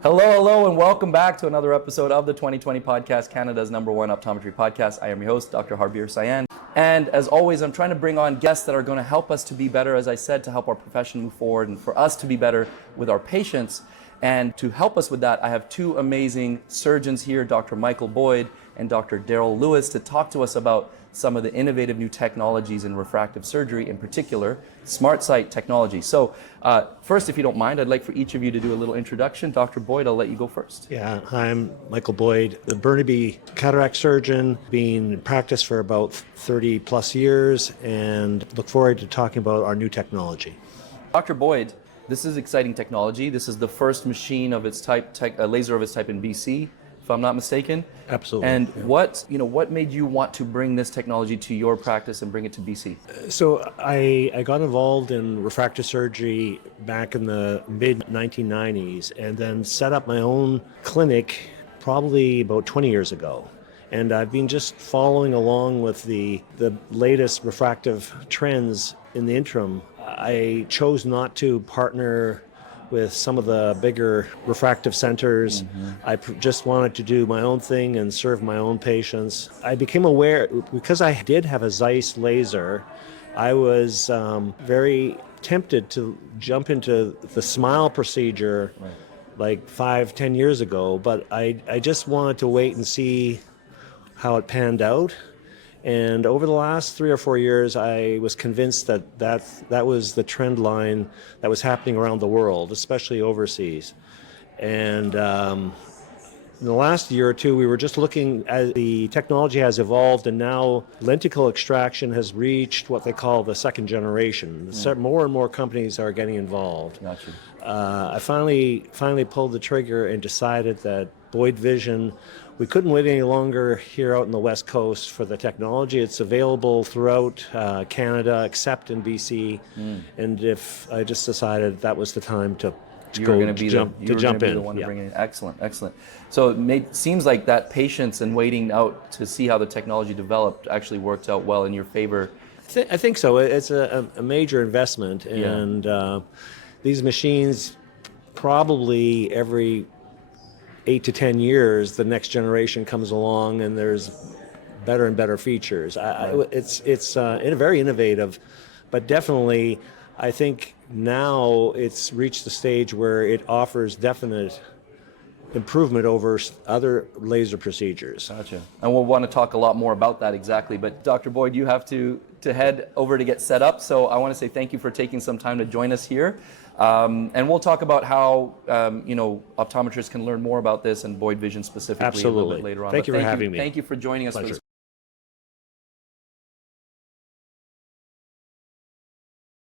Hello, and welcome back to another episode of the 2020 podcast, Canada's #1 optometry podcast. I am your host, Dr. Harbir Sayan. And as always, I'm trying to bring on guests that are going to help us to be better, as I said, to help our profession move forward and for us to be better with our patients. And to help us with that, I have two amazing surgeons here, Dr. Michael Boyd and Dr. Daryl Lewis, to talk to us about some of the innovative new technologies in refractive surgery, in particular, SmartSight technology. So first, if you don't mind, I'd like for each of you to do a little introduction. Dr. Boyd, I'll let you go first. Yeah, I'm Michael Boyd, the Burnaby cataract surgeon, been in practice for about 30 plus years, and look forward to talking about our new technology. Dr. Boyd, this is exciting technology. This is the first machine of its type, laser of its type in BC, if I'm not mistaken. Absolutely. And what made you want to bring this technology to your practice and bring it to BC? So I got involved in refractive surgery back in the mid-1990s and then set up my own clinic probably about 20 years ago. And I've been just following along with the latest refractive trends in the interim. I chose not to partner with some of the bigger refractive centers. I just wanted to do my own thing and serve my own patients. I became aware, because I did have a Zeiss laser, I was very tempted to jump into the SMILE procedure like 5-10 years ago, but I just wanted to wait and see how it panned out. And over the last 3 or 4 years, I was convinced that was the trend line that was happening around the world, especially overseas. And in the last year or two, we were just looking at the technology has evolved, and now lenticule extraction has reached what they call the second generation. More and more companies are getting involved. Gotcha. I finally pulled the trigger and decided that Boyd Vision, we couldn't wait any longer here out in the West Coast for the technology. It's available throughout Canada, except in BC. And if I just decided that was the time to jump in. The one to bring it in. Excellent. So it seems like that patience and waiting out to see how the technology developed actually worked out well in your favor. I think so. It's a major investment, and these machines probably every 8 to 10 years, the next generation comes along and there's better and better features. It's very innovative, but definitely I think now it's reached the stage where it offers definite improvement over other laser procedures. Gotcha. And we'll want to talk a lot more about that exactly, but Dr. Boyd, you have to head over to get set up, so I want to say thank you for taking some time to join us here. And we'll talk about how optometrists can learn more about this and Boyd Vision specifically a little bit later on. Thank you for having me. Thank you for joining us. Pleasure.